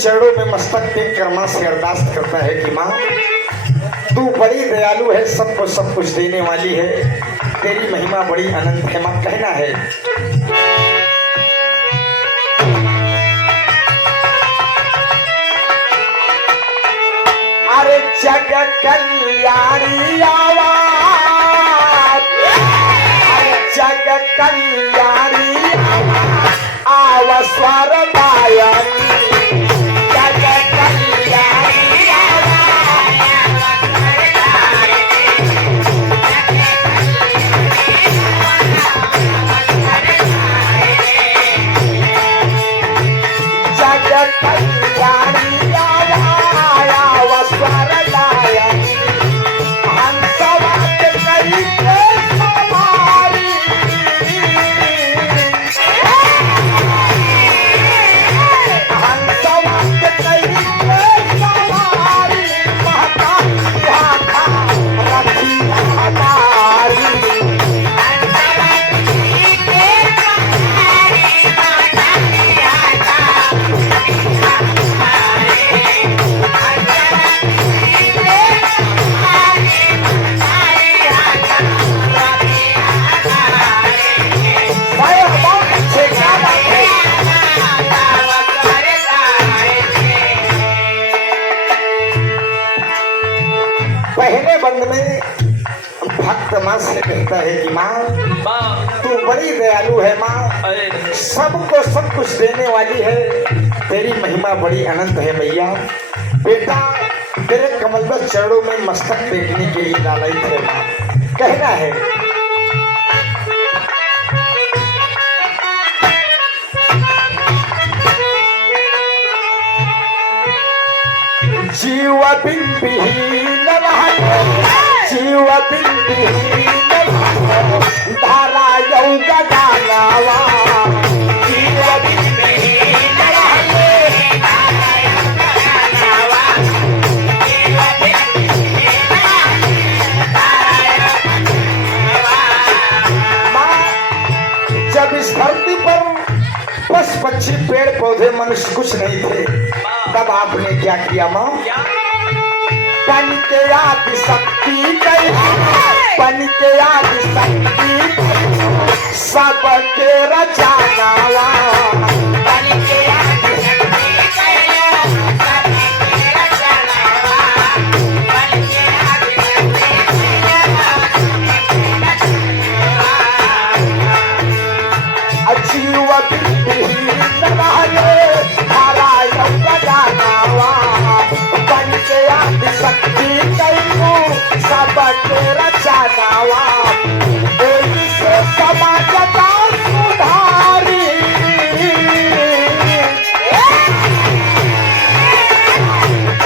चरणों में मस्तक टेक कर मां से अरदास करता है कि मां तू बड़ी दयालु है, सबको सब कुछ देने वाली है, तेरी महिमा बड़ी अनंत है। मां कहना है अरे जग कल्याणी आवाज, अरे जग कल्याणी आवाज स्वर गायनी, जग कल्याणी जग कल्याणी पहले बंद में भक्त मां से कहता है कि मां तू बड़ी दयालु है, मां सबको सब कुछ देने वाली है, तेरी महिमा बड़ी अनंत है। मैया बेटा तेरे कमलबद्ध चरणों में मस्तक टेकने के लिए लालयित है। मां कहना है जीव बिन विहीन रहो, जीव बिन विहीन रहो, धारा योग गानावा, जीव बिन विहीन रहो, धारा योग गानावा, जीव बिन विहीन रहो, धारा योग गानावा। मां जब इस धरती पर पशु पक्षी पेड़ पौधे मनुष्य कुछ नहीं थे, तब आपने क्या किया मां? पन के आदि शक्ति गई, पन के आदि शक्ति सबके रचनावा, पन के आदि शक्ति गई, सबके रचनावा, पन के आदि शक्ति अजीव विहीन रहे, धारा योग गानावा, बन के आदि शक्ति कईनु सबके रचनावा, ओहि से समाज का सुधारी,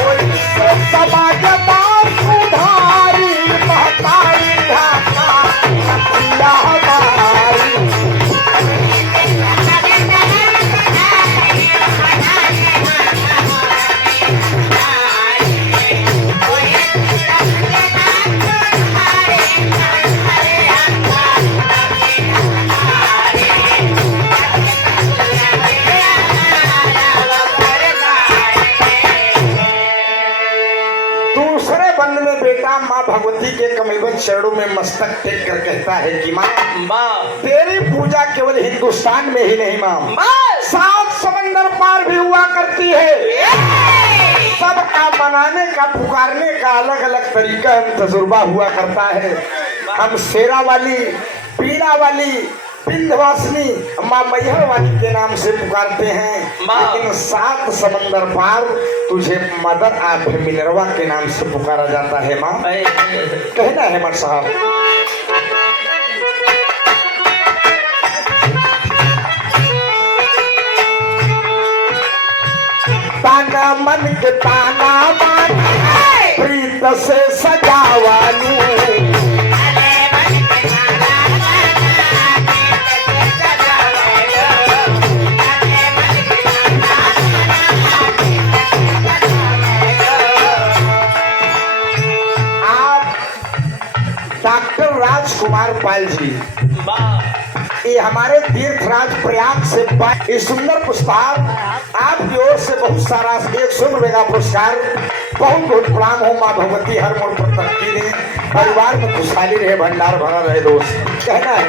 ओहि से समाज का सुधारी, महतारी ढाका रखिया हमारी। दूसरे बंद में बेटा माँ भगवती के कमलबद्ध चरणों में मस्तक टेक कर कहता है कि माँ तेरी पूजा केवल हिंदुस्तान में ही नहीं माँ, 7 समंदर पार भी हुआ करती है। सबका मनाने का पुकारने का अलग अलग तरीका तजुर्बा हुआ करता है। हम शेरा वाली, पीड़ा वाली, विंध्यवासिनी, माँ मैहर वाली के नाम से पुकारते हैं, लेकिन 7 समंदर पार तुझे मदर ऑफ मिनरवा के नाम से पुकारा जाता है। माँ कहना है मर साहब ताना मन के ताना मान प्रीत से सजावालू, डॉक्टर राजकुमार पाल जी ये हमारे तीर्थराज प्रयाग से इस सुंदर पुरस्कार आपकी ओर से बहुत सारा 100 रुपए का पुरस्कार बहुत बहुत प्रणाम हो। माँ भगवती हर मोड़ पर तरक्की दे, परिवार में खुशहाली रहे, भंडार भरा रहे। दोस्त कहना है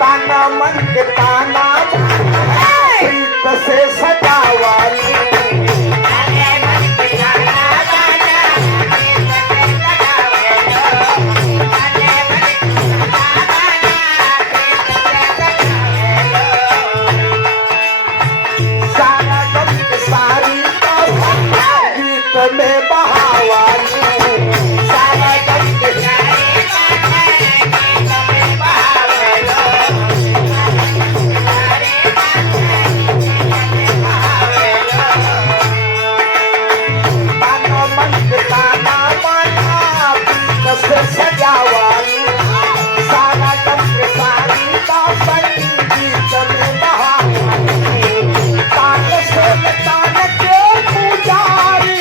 ताना मन के ताना प्रीत से सजावाली में बहावाली सारा जग ताना मन के ताना माना प्रीत से सजावाली सारा जग सारी का संगीत में बहावाली तान से तान के पुजारी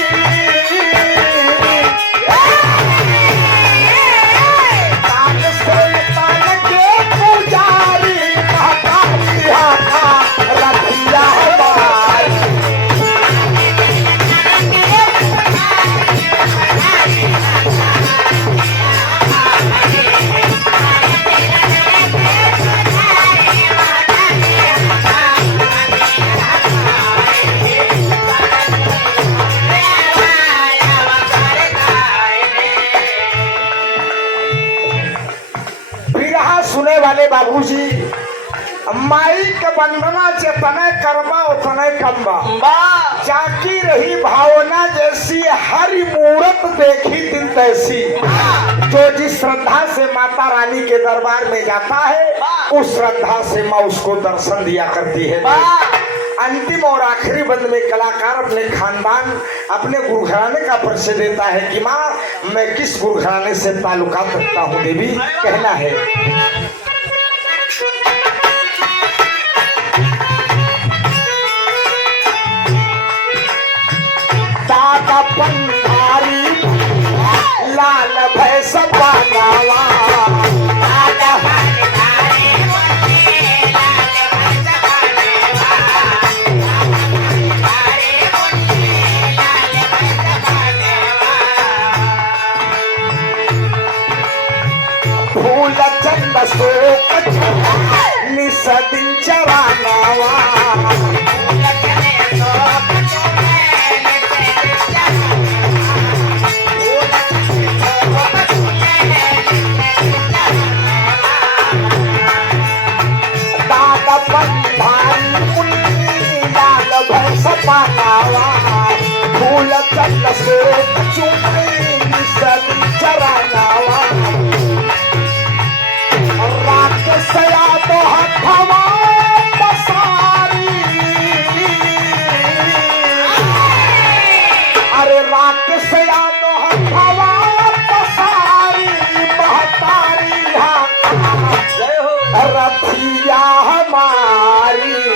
सुने वाले बाबूजी माई के वंदना जितने करबा उतने कम्बा जाकी रही भावना जैसी हरि मूरत देखी दिन तैसी। जो जिस श्रद्धा से माता रानी के दरबार में जाता है उस श्रद्धा से माँ उसको दर्शन दिया करती है। अंतिम और आखिरी बंद में कलाकार अपने खानदान अपने गुरु घराने का परिचय देता है कि माँ मैं किस गुरु घराने से ताल्लुकात रखता हूँ। देवी कहना है दादा पंडारी लाल भैंस पागावा दादा फूल चंद शोक निस दिन चरानावा पानावा फूल चंद से चुम्बी सदी चरानावा रात सया तो हथवा बसारी अरे रात सया तो हथवा बसारी महतारी रथिया हमारी